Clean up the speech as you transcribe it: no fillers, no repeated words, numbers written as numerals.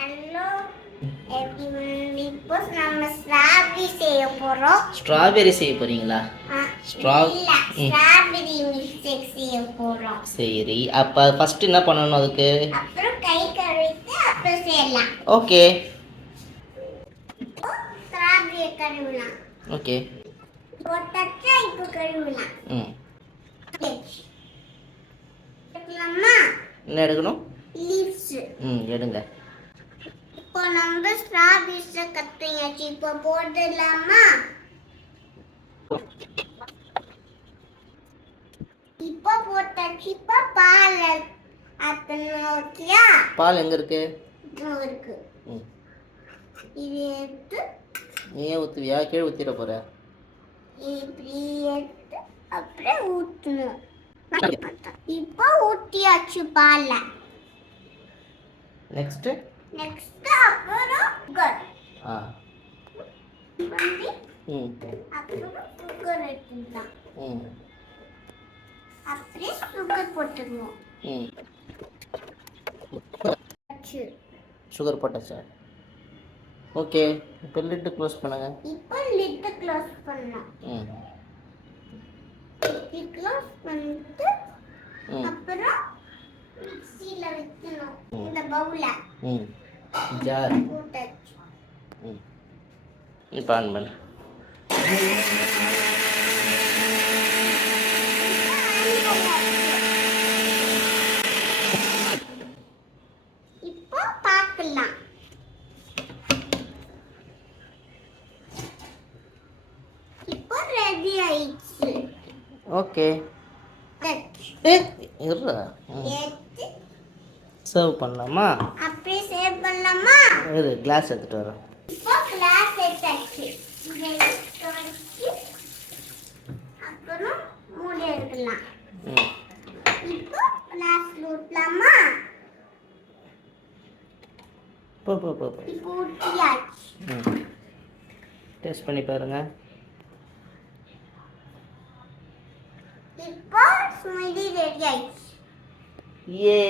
Hello everyone, இப்போ நம்ம strawberry செய்ய போறோம். ஸ்ட்ராபெரி செய்ய போறீங்களா? ஸ்ட்ராபெரி மில்க் ஷேக் செய்ய போறோம். சரி, அப்ப ஃபர்ஸ்ட் என்ன பண்ணணும் அதுக்கு? அப்புறம் கை கழுவிட்டு அப்புறம் செய்யலாம். ஓகே. ஸ்ட்ராபெரி கழுவலாம். ஓகே. போட்டாச்சா, இப்போ கழுவலாம். எடுக்கலாமா? என்ன எடுக்கணும்? லீவ்ஸ். எடுங்க. இப்போ நம்ம ஸ்ட்ராபெரிஸை கட்டியாச்சு. இப்போ போடலாமா? இப்போ போட்டாச்சு. இப்போ பால் ஊற்றியா? பால் எங்க இருக்கு? இருக்கு. இது எடுத்து நீயே ஊற்றுவியா? கீழே ஊற்றிட போற? இப்படி எடுத்து அப்படியே ஊற்றணும். இப்போ ஊற்றியாச்சு பால்ல. நெக்ஸ்ட் அப்புறம் குக்கர். அப்புறம் குக்கர் எடுத்துக்கலாம். அப்படியே சுகர் போட்டுக்கணும். சுகர் போட்டாச்சா? ஓகே. இப்போ லிட் க்ளோஸ் பண்ணுங்க. இப்போ லிட் க்ளோஸ் பண்ணலாம். லிட் க்ளோஸ் பண்ணிட்டு அப்புறம் மிக்ஸில வைக்கணும். இந்த பவுல ஜார் போட்டாச்சு. இப்போ ஆன் பண்ணு. இப்போ பார்க்கலாம். இப்போ ரெடி ஆயிடுச்சு. ஓகே. இருடா. சர்வ் பண்ணலாமா? அப்படியே சேவ் பண்ணலாமா? இரு, கிளாஸ் எடுத்துட்டு வரேன். இப்போ கிளாஸ் எடுத்தாச்சு. அப்புறம் மூடி எடுக்கலாம். இப்போ கிளாஸ் ஊற்றலாமா? போ. இப்போ ஊற்றியாச்சு. டேஸ்ட் பண்ணி பாருங்க. இப்போ ஸ்மூதி ரெடி ஆயிடுச்சு. ஏ